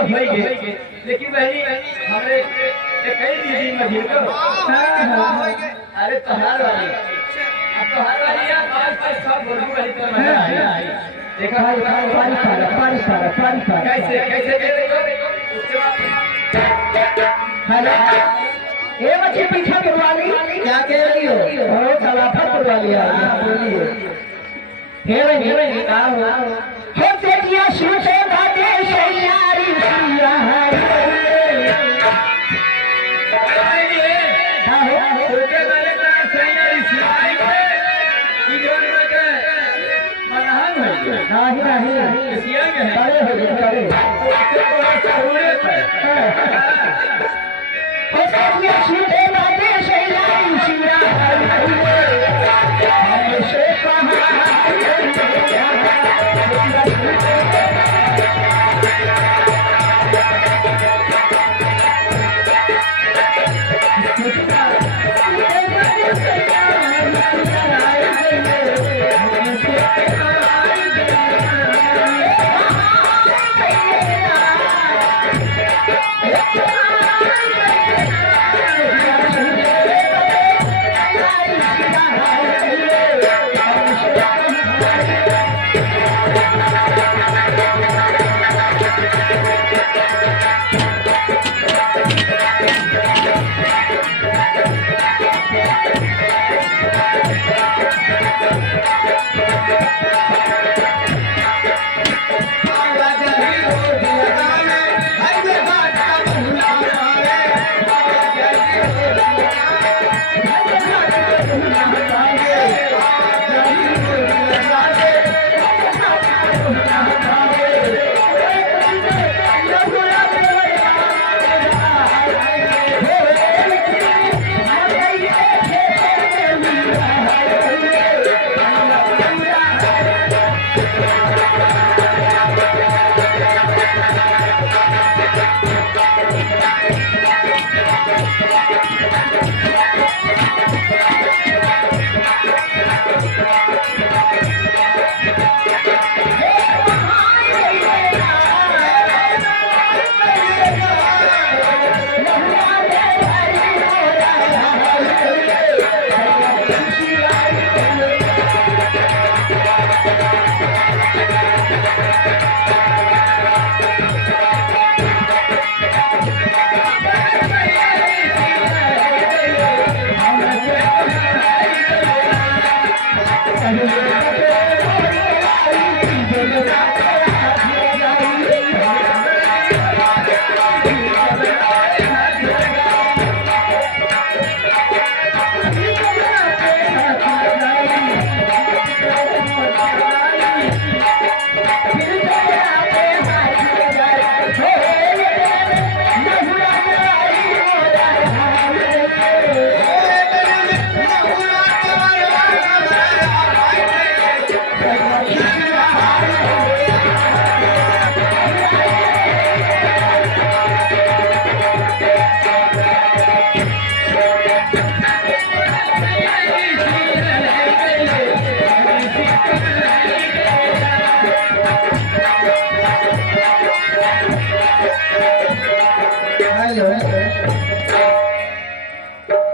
तो होई गए लेकिन बहनी हमरे कई दीदी मझिल को अरे तोहार वाली अब तोहार वाली यार पास सब बोलू वाली तो मजा आई देखा पारी कैसे कैसे दे देखो हेलो ये बच्चे पीछे पुरवाली क्या कह रही हो ओ खलाफा पुरवाली आ बोलिए हेरे का हो हे सेठिया शिव से बाटे शैयारी सिया हां हो ओके वाले का शैयारी सिया की जोन लगे मनहान हो नहीं सिया के बड़े हो गए बड़े पूरे पे हे सेठिया शिव से बाटे शैयारी सिया से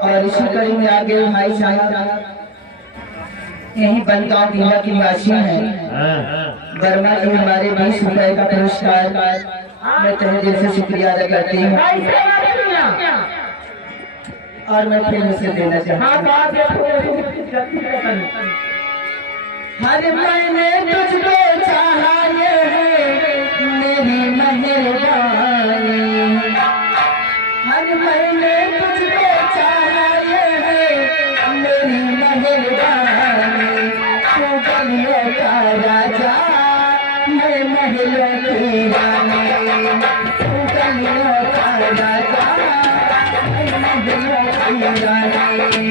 और इसी कड़ी में आगे भाई साहब यही बनगांव बिहार के निवासी हैं वर्मा जी हमारे 20 रुपए का पुरस्कार मैं तहे दिल से शुक्रिया अदा करती हूँ और मैं फिर उसे देना चाहता हूँ हर मैंने तुझको चाहा ये है मेरी मेहरबानी हर मैंने तुझको चाहा ये है मेरी मेहरबानी तू गलियों का राजा मैं महलों की रानी तू गलियों का राजा मैं महलों की रानी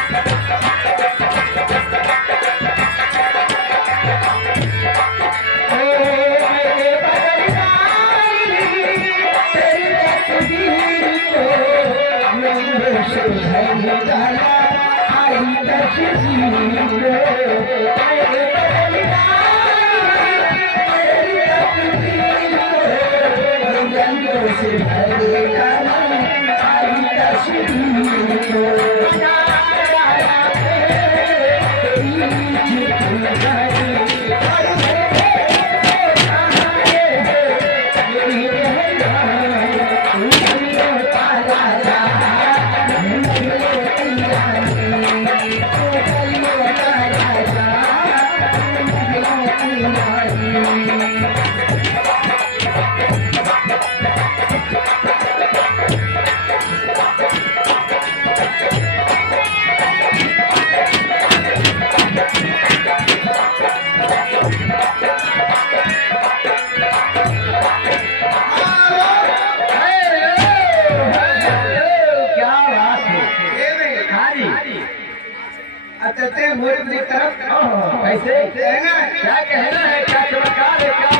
Thank you. मोरी तरफ कैसे क्या कहना है, क्या चमत्कार है, क्या